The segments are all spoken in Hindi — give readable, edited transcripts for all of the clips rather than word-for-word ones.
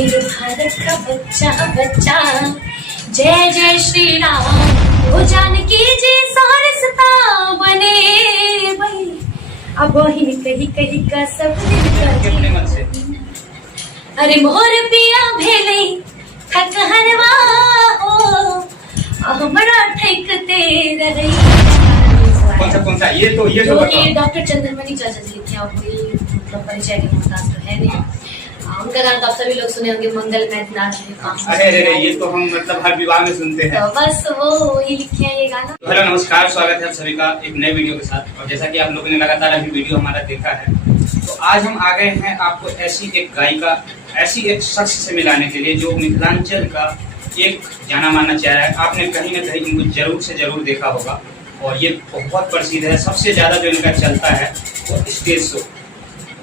मेरे भारत का बच्चा बच्चा, जय जय श्री राम। वो जानकी जी सारसता बने भाई, अब वही कही कही का सब दिन। अरे मोर पिया भेले थक हरवा हो, हमरा ठेकते रही। कौन सा ये तो डॉक्टर चंद्रमणि चाचा जी लिखे, और कोई परिचय के मोहताज तो है नहीं। उनका गाना तो आप सभी लोग सुने होंगे, मंगल में अरे ये तो हम मतलब हर विवाह में सुनते हैं। तो बस वो ही लिखे हैं ये गाना। हेलो नमस्कार, स्वागत है आप सभी का एक नए वीडियो के साथ। और जैसा कि आप लोगों ने लगातार अभी वीडियो हमारा देखा है, तो आज हम आ गए हैं आपको ऐसी एक गायिका, ऐसी एक शख्स से मिलाने के लिए जो मिथिलांचल का एक जाना माना चेहरा है। आपने कहीं ना कहीं इनको जरूर से जरूर देखा होगा, और ये बहुत प्रसिद्ध है। सबसे ज्यादा जो इनका चलता है वो स्टेज शो।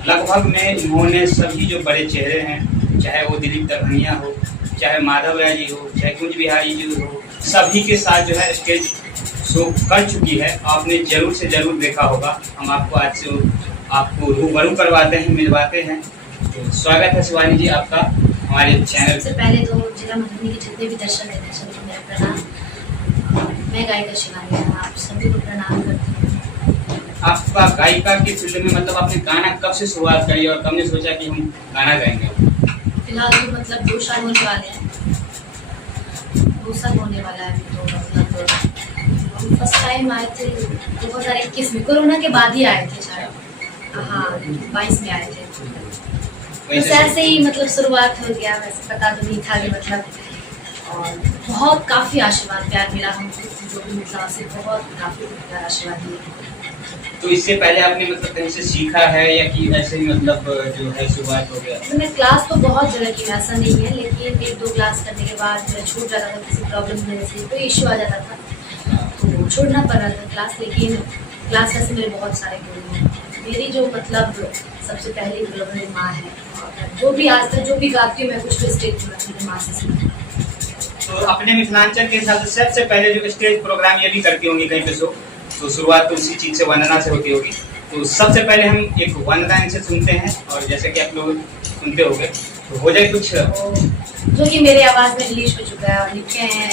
लगभग में इन्होंने सभी जो बड़े चेहरे हैं, चाहे वो दिलीप दरभंगिया हो, चाहे माधव राय जी हो, चाहे कुंज बिहारी जी हो, सभी के साथ जो है स्टेज शो कर चुकी है। आपने जरूर से जरूर देखा होगा। हम आपको आज से आपको रूबरू करवाते हैं, मिलवाते हैं। तो स्वागत है शिवानी जी आपका हमारे चैनल। सबसे पहले तो जिला मधुबनी के जितने भी दर्शक हैं सबको मेरा प्रणाम। मैं गायिका शिवानी, आप सभी को प्रणाम करती हूँ। आपका गायिका की फील्ड में मतलब आपने गाना कब से शुरुआत करी और कब ने सोचा कि हम गाना गाएंगे? फिलहाल तो मतलब 2 साल होने वाले हैं, 2 साल होने वाला है। तो मतलब हम फर्स्ट टाइम आए थे 2021 में, कोरोना के बाद ही आए थे शायद। हाँ 22 में आए थे। तो ऐसे ही मतलब शुरुआत हो गया। वैसे पता तो नहीं था कि मतलब, और बहुत काफ़ी आशीर्वाद प्यार मिला हमको, जो भी मिला से बहुत काफ़ी प्यार आशीर्वाद दिए। तो इससे पहले आपने मतलब कहीं से सीखा है या कि ऐसे ही मतलब जो है शुरुआत हो गया? मैंने क्लास तो बहुत जगह की, ऐसा नहीं है, लेकिन 1-2 क्लास करने के बाद मेरा छूट जाता था, किसी प्रॉब्लम की वजह से कोई इश्यू आ जाता था तो छोड़ना पड़ रहा था क्लास। लेकिन क्लास ऐसे मेरे बहुत सारे गुरु हैं। मेरी जो मतलब सबसे पहले गुरु मेरी माँ है, और जो भी आज तक जो भी गाती हूँ मैं कुछ तो स्टेज पर अपनी माँ से सीखी। तो अपने मिथिलांचल के हिसाब से सबसे पहले जो स्टेज प्रोग्राम ये भी करती होंगी कहीं पे शो, तो शुरुआत तो उसी चीज से वंदना से होती होगी। तो सबसे पहले हम एक वंदना इनसे सुनते हैं, और जैसे कि आप लोग सुनते होंगे तो हो जाए कुछ जो कि मेरे आवाज में रिलीज हो चुका है, और लिखे हैं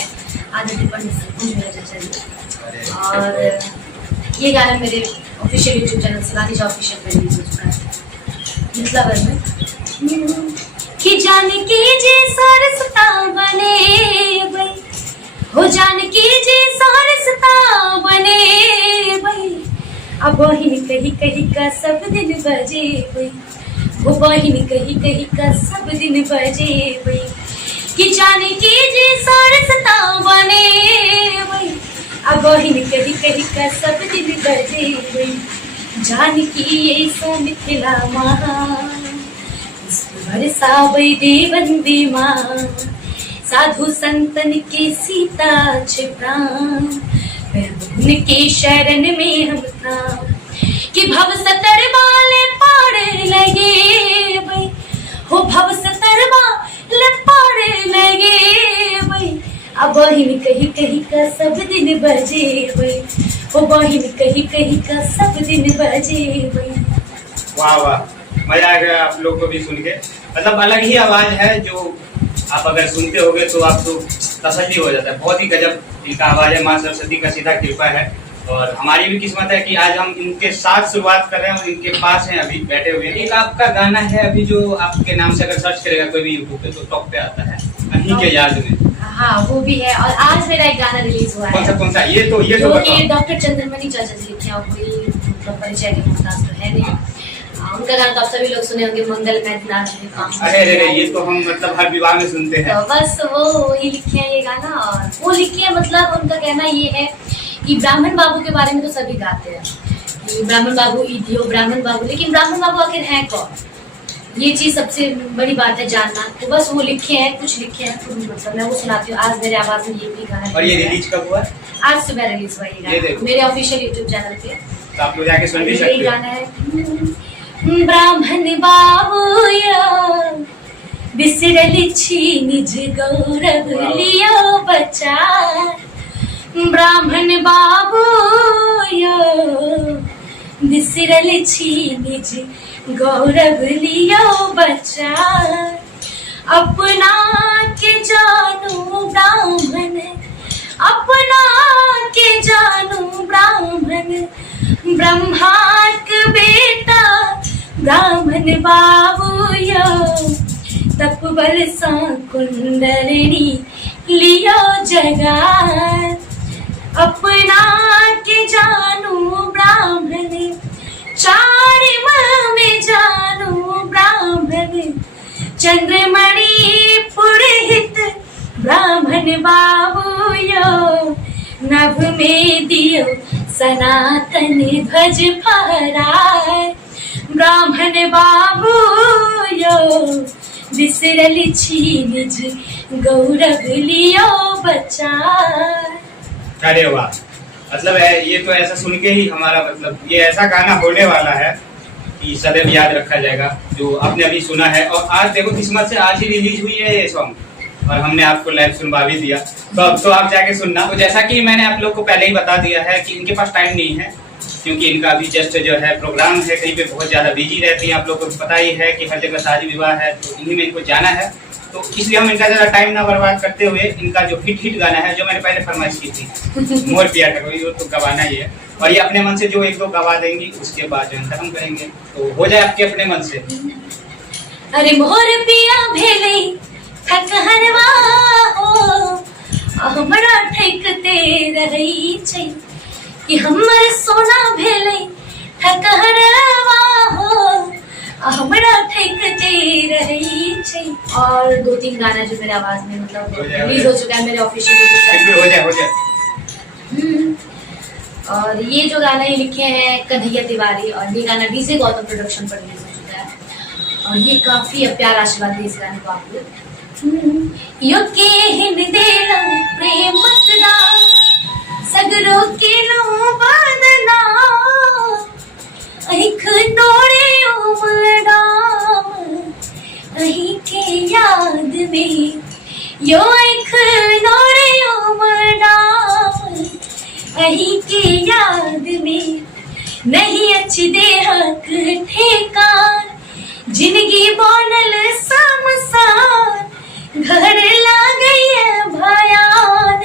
आदित्य पंडित मेरे चाचा जी। और ये गाना मेरे ऑफिशियल यूट्यूब चैनल शिवानी जी ऑफिशियल पे रिलीज हो चुका है मिथिला वर्ड में। कि जानकी जी सारसता बने भाई, हो जानकी जी सारसता बने भाई, अब वही कही कही का सब दिन बजे भाई, वो वही कही कही का सब दिन बजे भाई। कि जानकी जी सारसता बने भाई, अब वही कही कही का सब दिन बजे भाई। जानकी ऐसा मिथिला माँ, बरसावै देवन माँ, साधु संतन के सीता प्राण, उनके शरण में हम प्राण। कि भव सतर वाले पार लगे भाई, हो भव सतर वाले पार लगे भाई, अब वही कही कही का सब दिन बजे भाई, हो वही कही कही का सब दिन बजे भाई। वाह वाह, मजा आ गया आप लोग को भी सुन के। मतलब अलग ही आवाज है, जो आप अगर सुनते होगे तो आपको तसल्ली हो जाता है। बहुत ही गजब इनका आवाज है। माँ सरस्वती का सीधा कृपा है, और हमारी भी किस्मत है कि आज हम इनके साथ शुरुआत कर रहे हैं और इनके पास हैं अभी बैठे हुए हैं। एक आपका गाना है अभी जो आपके नाम से अगर सर्च करेगा कोई भी यूट्यूब पे तो टॉप पे आता है, कहीं के याद में। हाँ वो भी है, और आज मेरा एक गाना रिलीज हुआ है। कौन सा ये तो डॉक्टर चंद्रमणि चाचा जी लिखे, और कोई परिचय के मोहताज तो है नहीं। उनका गाना तो आप सभी लोग सुने होंगे, मंगल में अरे ये तो हम मतलब हर विवाह में सुनते हैं। तो बस वो ही लिखे हैं ये गाना। और वो लिखे हैं मतलब उनका कहना ये है कि ब्राह्मण बाबू के बारे में तो सभी गाते हैं कि ब्राह्मण बाबू इडियो ब्राह्मण बाबू, लेकिन ब्राह्मण बाबू आखिर हैं कौन, ये चीज सबसे बड़ी बात है जानना। तो बस वो लिखे हैं, कुछ लिखे हैं, तो मतलब मैं वो सुनाती हूँ आज मेरे आवाज में। ये भी गाना और ये रिलीज कब हुआ? आज सुबह रिलीज हुआ ये गाना मेरे ऑफिशियल यूट्यूब चैनल पे, तो आप लोग जाके सुन भी सकते हो। ये गाना है ब्राह्मण बाबू बिसरली छी निज गौरव लियो बच्चा, ब्राह्मण बाबू बिसरल छी निज गौरव लियो बच्चा, अपना के जानू ब्राह्मण, अपना के जानू ब्राह्मण, ब्रह्मा के बेटा ब्राह्मण बाबू यो, तपबल सा कुंडलिनी लियो जगार। अपना के जानू ब्राह्मण, चारिम में जानू ब्राह्मण, चंद्रमणि पुरोहित ब्राह्मण बाबू यो, नभ में दियो सनातन ध्वज फहराए। ब्राह्मण बाबू यो, बिसरल छी निज गौरव लियो बचाए। अरे वाह, मतलब है ये तो ऐसा सुन के ही हमारा मतलब ये ऐसा गाना होने वाला है कि सदैव याद रखा जाएगा जो आपने अभी सुना है। और आज देखो किस्मत से आज ही रिलीज हुई है ये सॉन्ग और हमने आपको लाइव सुनवा भी दिया, तो अब तो आप जाके सुनना। तो जैसा कि मैंने आप लोग को पहले ही बता दिया है कि इनके पास टाइम नहीं है, क्योंकि इनका अभी जस्ट जो है प्रोग्राम है, कहीं पे बहुत ज्यादा बिजी रहती है। आप लोग को पता ही है कि हर जगह शादी विवाह है, तो इन्हीं में इनको जाना है। तो इसलिए हम इनका ज्यादा टाइम ना बर्बाद करते हुए इनका जो हिट गाना है जो मैंने पहले फरमाइश की थी मोर पिया करो, ये तो गवाना ही है। और ये अपने मन से जो एक दो गवा देंगी उसके बाद जो खत्म करेंगे, तो हो जाए आपके अपने मन से। अरे मोर पिया भेले थकहरवा हो, हमरा ठेकते रही छै कि हमर सोना भेले ठकहरवा हो, हमरा ठेकते रही छै। और 2-3 गाना जो मेरे आवाज में मतलब रिलीज हो चुका है मेरे ऑफिशियल हो जाए। और ये जो गाना ये लिखे हैं कन्हैया तिवारी, और ये गाना डीजे गौतम प्रोडक्शन पर रिलीज हो चुका है। और ये काफी प्यारा आशीर्वाद है इस गाने को आप यो के हिन देला प्रेम सदा सगरो के लो बदना, अहिख नोरे उमड़ा अही के याद में यो, अहिख नोरे उमड़ा अही के याद में, नहीं अच देहक ठेकान जिंदगी बनल समसान, घर लागे भयान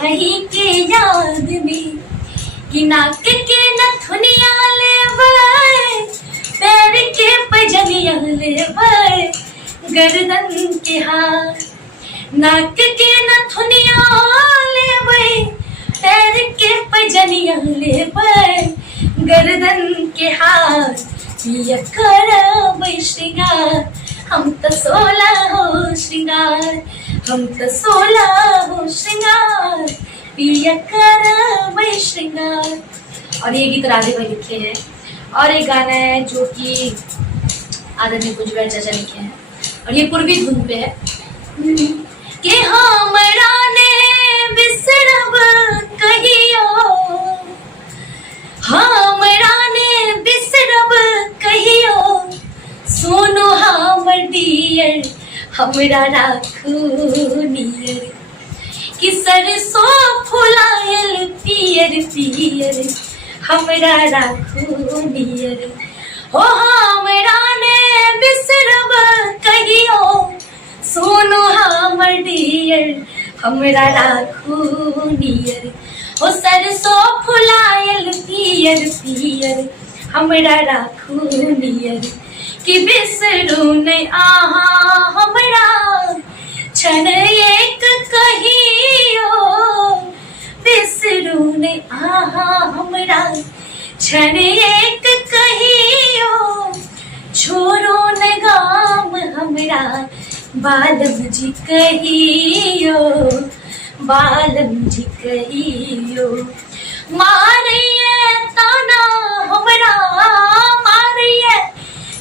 अही के याद में। कि नाक के नथुनिया लेबै, पैर के पजनिया लेबै, गर्दन के हार। नाक के नथुनिया लेबै, पैर के पजनिया लेबै, गर्दन के हार। पिया करबै श्रृंगार, हम तो 16 हो श्रृंगार, हम तो 16 हो श्रृंगार, पिया करबै श्रृंगार। और ये गीत राधे भाई लिखे हैं। और एक गाना है जो कि आदरणीय कुंजवेल चाचा लिखे हैं, और ये पूर्वी धुन पे है कि हमरा ने बिसरब कहियो, हमरा ने बिसरब कहियो, सोनो हमर डियर हमरा राखू नियर। कि सरसों फुलायल पियर पियर हमरा राखू नियर, हो हमरा ने बिसरब कहियो, सोनो हमर डियर हमरा राखू नियर। हो सरसों फुलायल पियर पियर हमरा राखू नियर। कि बिसरू नहीं आहा हमरा क्षण एक कहियो, बिसरू नहीं आहा हमरा क्षण एक कहियो, छोरो न गाम हमरा बालम जी कहियो, बालम जी कहियो। मारिए ताना हमरा, मारिए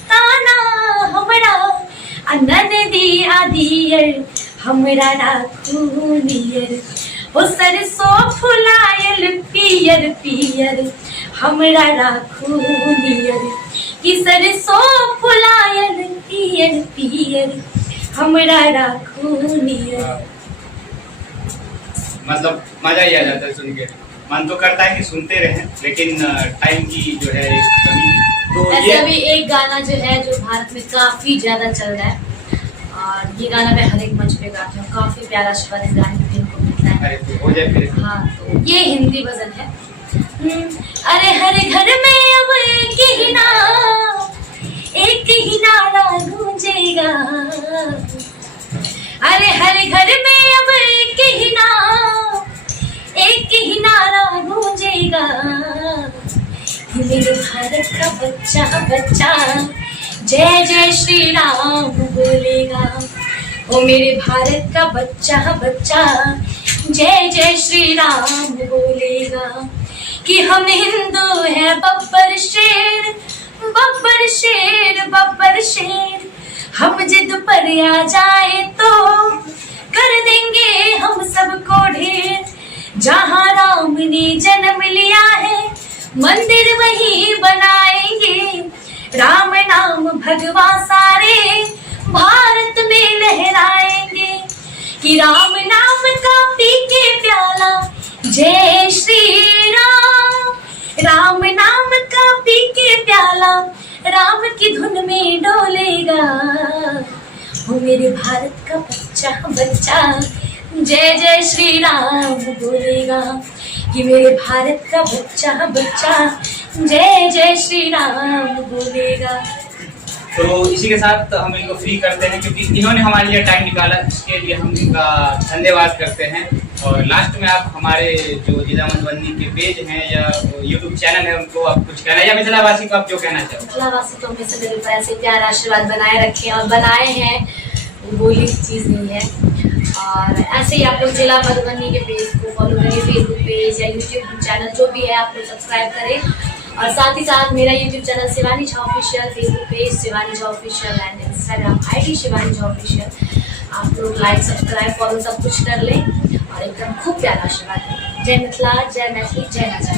ताना हमरा, अनन दी आदियर हमरा राखू नियर। हो सरसों फुलायल पियर पियर हमरा राखू नियर। कि सरसों फुलायल पियर पियर हमरा राखू नियर। मतलब मजा ही आ जाता है सुन के, मन तो करता है कि सुनते रहें, लेकिन टाइम की जो है कमी। तो ऐसे अभी एक गाना जो है जो भारत में काफी ज्यादा चल रहा है, और ये गाना मैं हर एक मंच पे गाती हूँ, काफी प्यारा आशीर्वाद इस गाने पे इनको मिलता है। अरे तो हो जाए फिर। हाँ, तो ये हिंदी भजन है। अरे हर घर में अब एक ही नारा गूंजेगा, अरे हर घर में अब एक ही नारा गूंजेगा, मेरे भारत का बच्चा बच्चा जय जय श्री राम बोलेगा। ओ मेरे भारत का बच्चा बच्चा जय जय श्री राम बोलेगा। कि हम हिंदू हैं बब्बर शेर बब्बर शेर बब्बर शेर, हम जिद पर आ जाए तो कर देंगे हम सबको ढेर। जहाँ राम ने जन्म लिया है मंदिर वहीं बनाएंगे, राम नाम भगवा सारे भारत में लहराएंगे। कि राम नाम का पी के प्याला जय श्री राम, राम नाम का पी के प्याला राम की धुन में डोलेगा। वो मेरे भारत का बच्चा बच्चा जय जय श्री राम बोलेगा। कि मेरे भारत का बच्चा बच्चा जय जय श्री राम बोलेगा। तो इसी के साथ हम इनको फ्री करते हैं, क्योंकि इन्होंने हमारे लिए टाइम निकाला, इसके लिए हम इनका धन्यवाद करते हैं। और लास्ट में आप हमारे जो जिला मधुबनी के पेज हैं या यूट्यूब चैनल है उनको आप कुछ कहना, या मिथिलावासी को आप जो कहना चाहो। मिथिलावासी तो हमेशा मेरे ऊपर ऐसे प्यार आशीर्वाद बनाए रखे और बनाए हैं, बोली चीज़ नहीं है। और ऐसे ही आप लोग जिला मधुबनी के पेज को फॉलो करें, फेसबुक पेज या यूट्यूब चैनल जो भी है आप लोग सब्सक्राइब करें। और साथ ही साथ मेरा YouTube channel Shivani Jha official, Facebook page Shivani Jha official and Instagram ID Shivani Jha official, आप लोग लाइक सब्सक्राइब फॉलो सब कुछ कर लें और एकदम खूब प्यारा आशीर्वाद दें। जय मिथिला, जय मैथिली, जय नाचा।